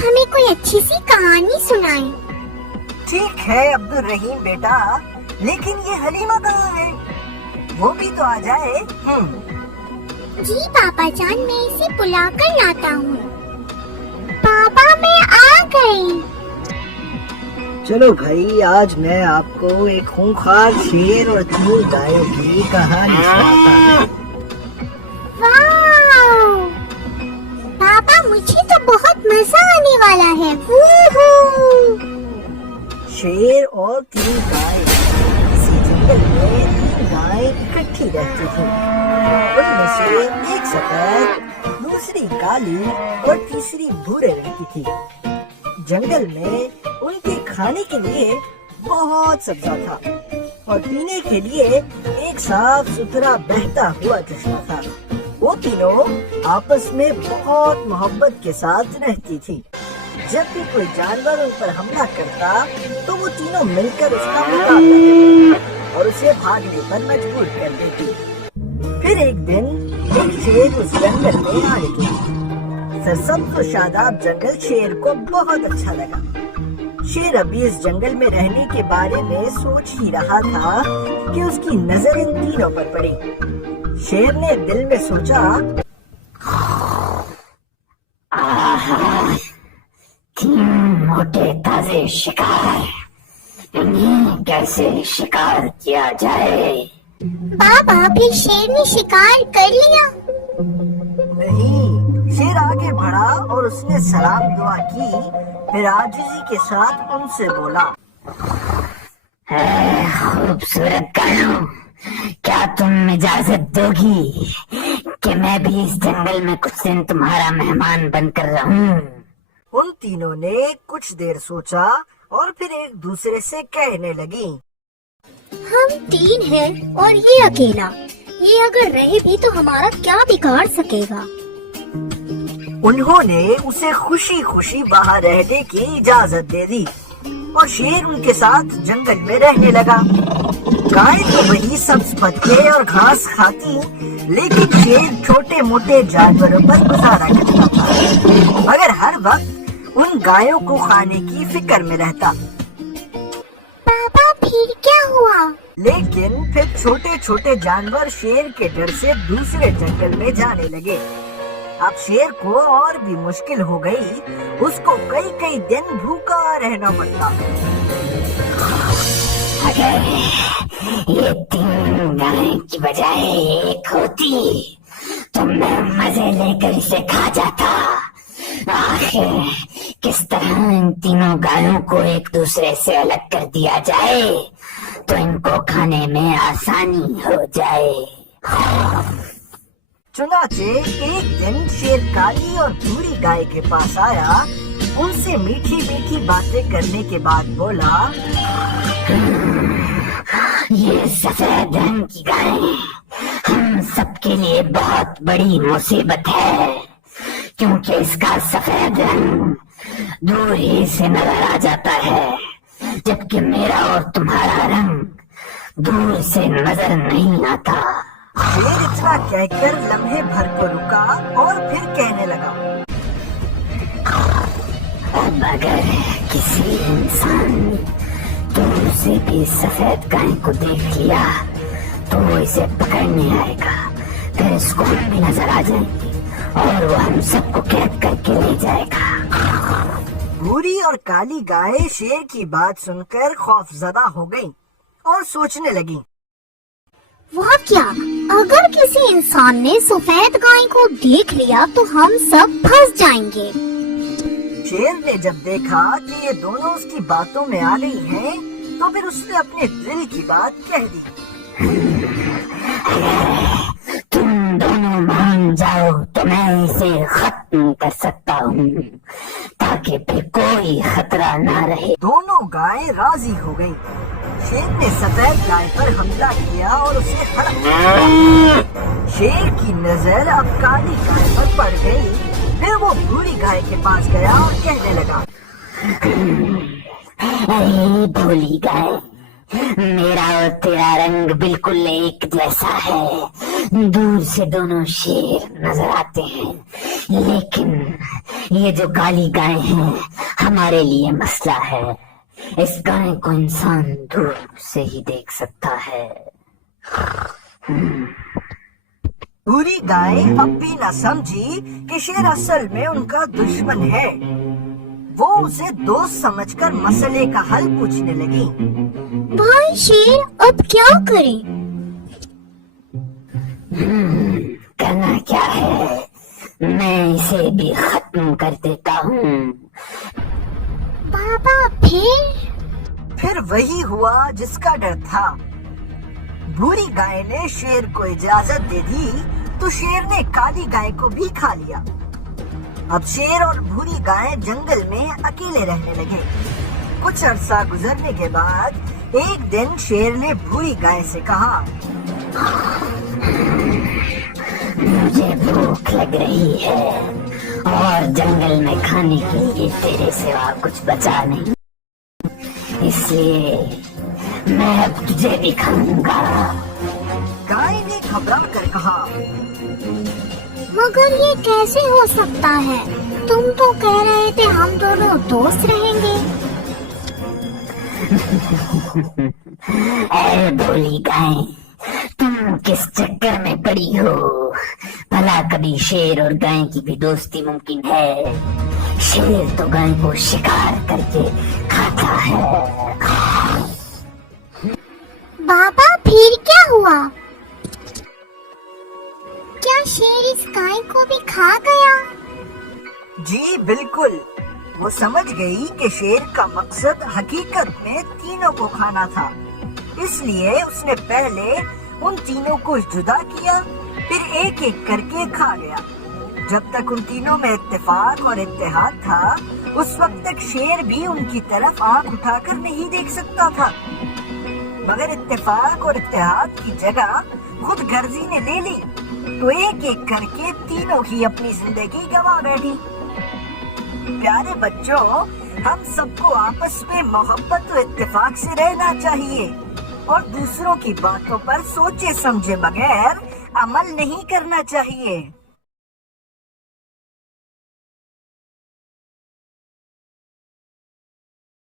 आप हमें कोई अच्छी सी कहानी सुनाएं। ठीक है अब्दुल रहीम बेटा, लेकिन ये हलीमा कहाँ है? वो भी तो आ जाए। जी पापा जान, मैं इसे बुला कर लाता हूँ। पापा मैं आ गई। चलो भाई, आज मैं आपको एक खूंखार शेर और 3 गायों की कहानी सुनाता हूँ। वाह पापा, मुझे तो बहुत मजा आने वाला है। वूहू। शेर और 3 गाय। इसी जंगल में 3 गाय इकट्ठी रहती थी। उनमें से एक सफेद, दूसरी काली और तीसरी भूरे रंग की थी। जंगल में उनके खाने के लिए बहुत सब्जा था और पीने के लिए एक साफ सुथरा बहता हुआ चश्मा था। वो तीनों आपस में बहुत मोहब्बत के साथ रहती थी। जब भी कोई जानवर उन पर हमला करता तो वो तीनों मिलकर उसका मुकाबला करती और उसे भागने पर मजबूर कर देती। फिर एक दिन एक शेर उस जंगल में आ निकला। सरसब्ज और शादाब जंगल शेर को बहुत अच्छा लगा। शेर अभी इस जंगल में रहने के बारे में सोच ही रहा था कि उसकी नजर इन तीनों पर पड़ी। शेर ने दिल में सोचा, तीन मोटे ताजे शिकार, इन्हें कैसे शिकार किया जाए? पापा फिर शेर ने शिकार कर लिया? नहीं, शेर आगे बढ़ा और उसने सलाम दुआ की। फिर आजिज़ी के साथ उनसे बोला, खूबसूरत गायों, क्या तुम इजाजत दोगी कि मैं भी इस जंगल में कुछ दिन तुम्हारा मेहमान बनकर रहूं? उन तीनों ने कुछ देर सोचा और फिर एक दूसरे से कहने लगी, हम 3 हैं और ये अकेला। ये अगर रहे भी तो हमारा क्या बिगाड़ सकेगा। उन्होंने उसे खुशी खुशी बाहर रहने की इजाजत दे दी और शेर उनके साथ जंगल में रहने लगा। गाय तो वही सब्ज पत्ते और घास खाती, लेकिन शेर छोटे मोटे जानवरों पर गुजारा करता था, मगर हर वक्त उन गायों को खाने की फिक्र में रहता। पापा फिर क्या हुआ? लेकिन फिर छोटे छोटे जानवर शेर के डर से दूसरे जंगल में जाने लगे। अब शेर को और भी मुश्किल हो गई। उसको कई कई दिन भूखा रहना पड़ता। अगर ये 3 गाय की बजाय एक होती तो मैं मजे लेकर इसे खा जाता। आखिर किस तरह इन तीनों गायों को एक दूसरे से अलग कर दिया जाए तो इनको खाने में आसानी हो जाए। चुनाचे एक दिन शेर काली और भूरी गाय के पास आया। उनसे मीठी मीठी बातें करने के बाद बोला, ये सफेद रंग की गाय हम सबके लिए बहुत बड़ी मुसीबत है, क्योंकि इसका सफेद रंग दूर ही से नजर आ जाता है, जबकि मेरा और तुम्हारा रंग दूर से नजर नहीं आता। शेर इतना कहकर लम्हे भर को रुका और फिर कहने लगा, अब अगर किसी इंसान ने दूर से भी सफेद गाय को देख लिया तो वो इसे पकड़ने आएगा। फिर इसको हम भी नजर आ जाएंगे और वो हम सबको कैद करके ले जाएगा। भूरी और काली गाय शेर की बात सुनकर खौफजदा हो गई और सोचने लगी, वाह क्या, अगर किसी इंसान ने सफेद गाय को देख लिया तो हम सब फंस जाएंगे। शेर ने जब देखा कि ये दोनों उसकी बातों में आ गई हैं, तो फिर उसने अपने दिल की बात कह दी। तुम दोनों मान जाओ तो मैं इसे खत्म कर सकता हूँ, ताकि फिर कोई खतरा ना रहे। दोनों गाय राजी हो गयी। शेर ने सफेद गाय पर हमला किया और उसे हड़प दिया। शेर की नजर अब काली गाय पर पड़ गई। फिर वो भूरी गाय के पास गया और कहने लगा, अरे भोली गाय, میرا اور تیرا رنگ بالکل ایک جیسا ہے. دور سے دونوں شیر نظر آتے ہیں، لیکن یہ جو کالی گائے ہیں ہمارے لیے مسئلہ ہے. اس گائے کو انسان دور سے ہی دیکھ سکتا ہے. بھوری گائے اب بھی نہ سمجھی کہ شیر اصل میں ان کا دشمن ہے. وہ اسے دوست سمجھ کر مسئلے کا حل پوچھنے لگی. بھائی شیر اب کیا کریں؟ کرنا کیا ہے، میں اسے بھی ختم کر دیتا ہوں. بابا پھر وہی ہوا جس کا ڈر تھا. بھوری گائے نے شیر کو اجازت دے دی تو شیر نے کالی گائے کو بھی کھا لیا. اب شیر اور بھوری گائے جنگل میں اکیلے رہنے لگے. کچھ عرصہ گزرنے کے بعد ایک دن شیر نے بھوری گائے سے کہا، مجھے بھوک لگ رہی ہے اور جنگل میں کھانے کے لیے تیرے سوا کچھ بچا نہیں، اس لیے میں اب تجھے بھی کھاؤں گا. گائے نے گھبرا کر کہا، مگر یہ کیسے ہو سکتا ہے؟ تم تو کہہ رہے تھے ہم دونوں دوست رہیں گے. اے بھولی گائے، تم کس چکر میں پڑی ہو؟ بھلا کبھی شیر اور گائے کی بھی دوستی ممکن ہے؟ شیر تو گائے کو شکار کر کے کھاتا ہے. بابا پھر کیا ہوا؟ کیا شیر اس گائے کو بھی کھا گیا؟ جی بالکل. وہ سمجھ گئی کہ شیر کا مقصد حقیقت میں تینوں کو کھانا تھا. اس لیے اس نے پہلے ان تینوں کو جدا کیا، پھر ایک ایک کر کے کھا گیا. جب تک ان تینوں میں اتفاق اور اتحاد تھا اس وقت تک شیر بھی ان کی طرف آنکھ اٹھا کر نہیں دیکھ سکتا تھا. مگر اتفاق اور اتحاد کی جگہ خود غرضی نے لے لی تو ایک ایک کر کے تینوں ہی اپنی زندگی گنوا بیٹھی. پیارے بچوں، ہم سب کو آپس میں محبت و اتفاق سے رہنا چاہیے اور دوسروں کی باتوں پر سوچے سمجھے بغیر عمل نہیں کرنا چاہیے.